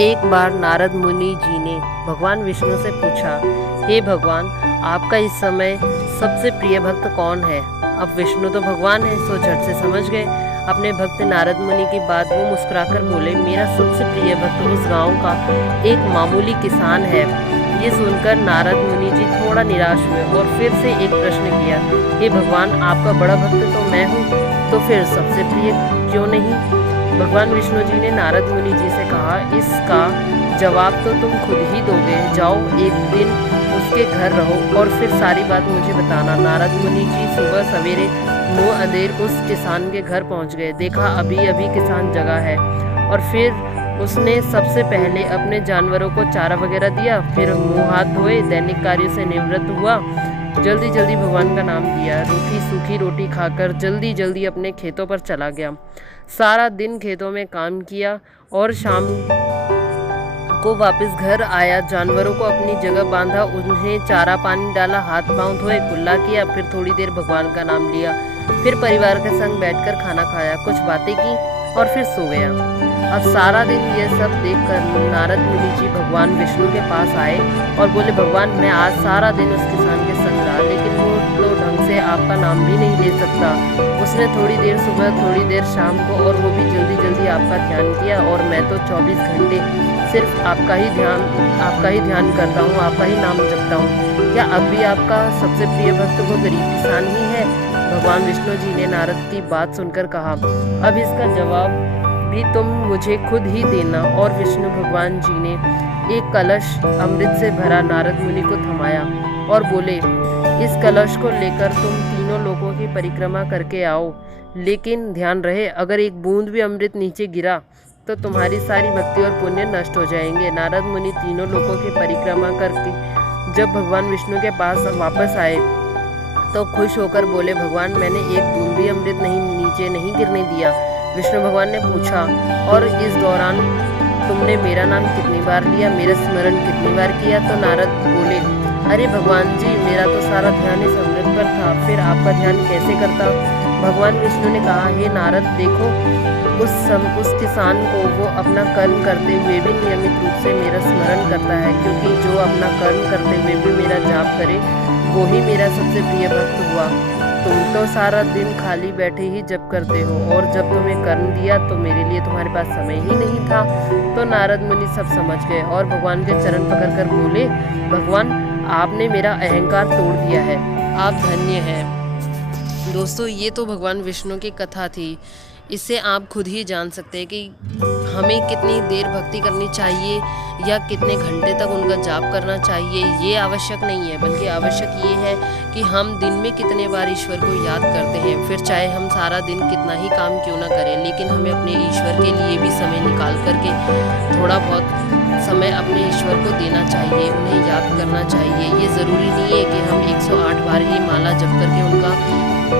एक बार नारद मुनि जी ने भगवान विष्णु से पूछा, हे भगवान, आपका इस समय सबसे प्रिय भक्त कौन है? अब विष्णु तो भगवान है, सो झट से समझ गए अपने भक्त नारद मुनि की बात। वो मुस्कुराकर बोले, मेरा सबसे प्रिय भक्त उस गांव का एक मामूली किसान है। ये सुनकर नारद मुनि जी थोड़ा निराश हुए और फिर से एक प्रश्न किया, हे भगवान, आपका बड़ा भक्त तो मैं हूँ, तो फिर सबसे प्रिय क्यों नहीं? भगवान विष्णु जी ने नारद मुनि जी से कहा, इसका जवाब तो तुम खुद ही दोगे। जाओ, एक दिन उसके घर रहो और फिर सारी बात मुझे बताना। नारद मुनि जी सुबह सवेरे मुँह अंधेर उस किसान के घर पहुंच गए। देखा अभी अभी किसान जगा है और फिर उसने सबसे पहले अपने जानवरों को चारा वगैरह दिया, फिर मुंह हाथ धोए, दैनिक कार्यों से निवृत्त हुआ, जल्दी जल्दी भगवान का नाम दिया, रूखी सूखी रोटी खाकर जल्दी जल्दी अपने खेतों पर चला गया। सारा दिन खेतों में काम किया और शाम को वापस घर आया। जानवरों को अपनी जगह बांधा, उन्हें चारा पानी डाला, हाथ पांव धोए, कुल्ला किया, फिर थोड़ी देर भगवान का नाम लिया, फिर परिवार के संग बैठकर खाना खाया, कुछ बातें की और फिर सो गया। अब सारा दिन ये सब देखकर नारद मुनि जी भगवान विष्णु के पास आए और बोले, भगवान, मैं आज सारा दिन उस किसान के संग रहा, लेकिन वो तो ढंग से आपका नाम भी नहीं ले सकता। उसने थोड़ी देर सुबह, थोड़ी देर शाम को, और वो भी जल्दी जल्दी आपका ध्यान किया, और मैं तो 24 घंटे सिर्फ आपका ही ध्यान करता हूँ, आपका ही नाम जपता हूँ। क्या अब भी आपका सबसे प्रिय भक्त वो गरीब किसान ही है? भगवान विष्णु जी ने नारद की बात सुनकर कहा, अब इसका जवाब भी तुम मुझे खुद ही देना। और विष्णु भगवान जी ने एक कलश अमृत से भरा नारद मुनि को थमाया और बोले, इस कलश को लेकर तुम तीनों लोगों की परिक्रमा करके आओ, लेकिन ध्यान रहे, अगर एक बूंद भी अमृत नीचे गिरा तो तुम्हारी सारी भक्ति और पुण्य नष्ट हो जाएंगे। नारद मुनि तीनों लोगों की परिक्रमा करके जब भगवान विष्णु के पास वापस आए तो खुश होकर बोले, भगवान, मैंने एक बूंद भी अमृत नीचे नहीं गिरने दिया। विष्णु भगवान ने पूछा, और इस दौरान तुमने मेरा नाम कितनी बार लिया, मेरा स्मरण कितनी बार किया? तो नारद बोले, अरे भगवान जी, मेरा तो सारा ध्यान इस अमृत पर था, फिर आपका ध्यान कैसे करता? भगवान विष्णु ने कहा, हे नारद, देखो, उस किसान को वो अपना कर्म करते हुए भी नियमित रूप से मेरा स्मरण करता है, क्योंकि जो अपना कर्म करते हुए भी मेरा जाप करे वो ही मेरा सबसे प्रिय भक्त हुआ। तुम तो सारा दिन खाली बैठे ही जप करते हो, और जब तुम्हें कर्म दिया तो मेरे लिए तुम्हारे पास समय ही नहीं था। तो नारद मुनि सब समझ गए और भगवान के चरण पकड़कर बोले, भगवान, आपने मेरा अहंकार तोड़ दिया है, आप धन्य हैं। दोस्तों, ये तो भगवान विष्णु की कथा थी। इससे आप खुद ही जान सकते हैं कि हमें कितनी देर भक्ति करनी चाहिए या कितने घंटे तक उनका जाप करना चाहिए। ये आवश्यक नहीं है, बल्कि आवश्यक ये है कि हम दिन में कितने बार ईश्वर को याद करते हैं। फिर चाहे हम सारा दिन कितना ही काम क्यों ना करें, लेकिन हमें अपने ईश्वर के लिए भी समय निकाल करके थोड़ा बहुत समय अपने ईश्वर को देना चाहिए, उन्हें याद करना चाहिए। ये ज़रूरी नहीं है कि हम 108 बार ही माला जप करके उनका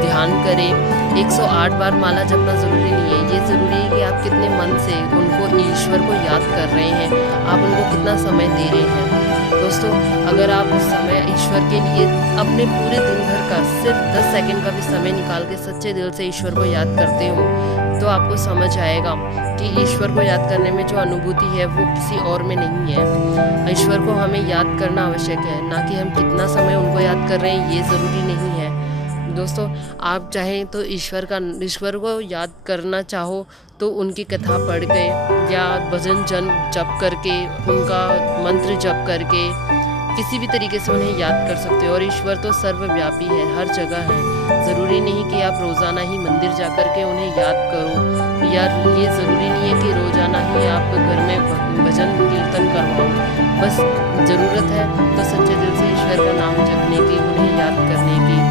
ध्यान करें। 108 बार माला जपना ज़रूरी नहीं है, ये ज़रूरी है कि आप कितने मन से उनको, ईश्वर को याद कर रहे हैं, आप उनको कितना समय दे रहे हैं। दोस्तों, अगर आप समय ईश्वर के लिए अपने पूरे दिन भर का सिर्फ 10 सेकंड का भी समय निकाल के सच्चे दिल से ईश्वर को याद करते हो, तो आपको समझ आएगा कि ईश्वर को याद करने में जो अनुभूति है वो किसी और में नहीं है। ईश्वर को हमें याद करना आवश्यक है, ना कि हम कितना समय उनको याद कर रहे हैं, ये ज़रूरी नहीं है। दोस्तों, आप चाहें तो ईश्वर को याद करना चाहो तो उनकी कथा पढ़ के या भजन जप करके, उनका मंत्र जप करके, किसी भी तरीके से उन्हें याद कर सकते हो। और ईश्वर तो सर्वव्यापी है, हर जगह है। ज़रूरी नहीं कि आप रोज़ाना ही मंदिर जा कर के उन्हें याद करो, या ये ज़रूरी नहीं है कि रोज़ाना ही आप घर में भजन कीर्तन करवाओ। बस ज़रूरत है तो सच्चे दिल से ईश्वर का नाम जपने की, उन्हें याद करने की,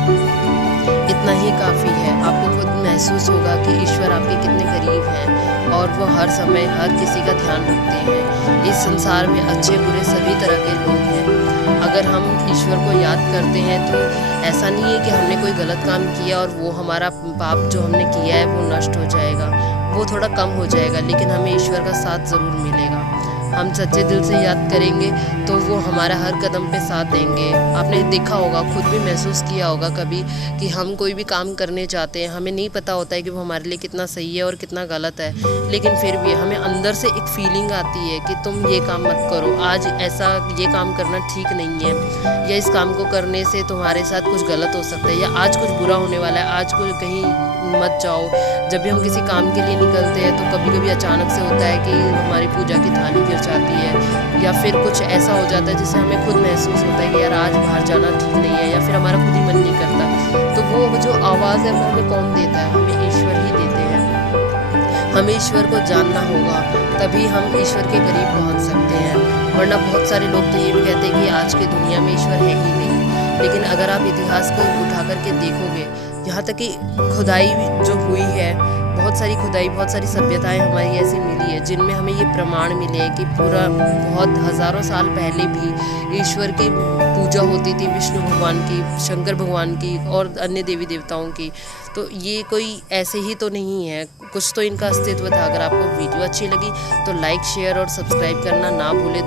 इतना ही काफ़ी है। आपको खुद महसूस होगा कि ईश्वर आपके कितने करीब हैं और वो हर समय हर किसी का ध्यान रखते हैं। इस संसार में अच्छे बुरे सभी तरह के लोग हैं। अगर हम ईश्वर को याद करते हैं तो ऐसा नहीं है कि हमने कोई गलत काम किया और वो हमारा पाप जो हमने किया है वो नष्ट हो जाएगा, वो थोड़ा कम हो जाएगा, लेकिन हमें ईश्वर का साथ ज़रूर मिलेगा। हम सच्चे दिल से याद करेंगे तो वो हमारा हर कदम पे साथ देंगे। आपने देखा होगा, खुद भी महसूस किया होगा कभी कि हम कोई भी काम करने चाहते हैं, हमें नहीं पता होता है कि वो हमारे लिए कितना सही है और कितना गलत है, लेकिन फिर भी हमें अंदर से एक फीलिंग आती है कि तुम ये काम मत करो, आज ऐसा ये काम करना ठीक नहीं है, या इस काम को करने से तुम्हारे साथ कुछ गलत हो सकता है, या आज कुछ बुरा होने वाला है, आज कोई कहीं मत जाओ। जब भी हम किसी काम के लिए निकलते हैं तो कभी कभी अचानक से होता है कि हमारी पूजा की थाली गिर जाती है, या फिर कुछ ऐसा हो जाता है जिससे हमें खुद महसूस होता है कि यार आज बाहर जाना ठीक नहीं है, या फिर हमारा खुद ही मन नहीं करता। तो वो जो आवाज़ है वो हमें कौन देता है? हमें ईश्वर ही देते हैं। हमें ईश्वर को जानना होगा, तभी हम ईश्वर के करीब पहुंच सकते हैं। वरना बहुत सारे लोग तो ये भी कहते हैं कि आज की दुनिया में ईश्वर है ही नहीं। लेकिन अगर आप इतिहास को उठा करके देखोगे, यहाँ तक कि खुदाई जो हुई है, बहुत सारी खुदाई, बहुत सारी सभ्यताएं हमारी ऐसी मिली है जिनमें हमें ये प्रमाण मिले हैं कि पूरा बहुत हज़ारों साल पहले भी ईश्वर की पूजा होती थी, विष्णु भगवान की, शंकर भगवान की और अन्य देवी देवताओं की। तो ये कोई ऐसे ही तो नहीं है, कुछ तो इनका अस्तित्व था। अगर आपको वीडियो अच्छी लगी तो लाइक, शेयर और सब्सक्राइब करना ना भूले।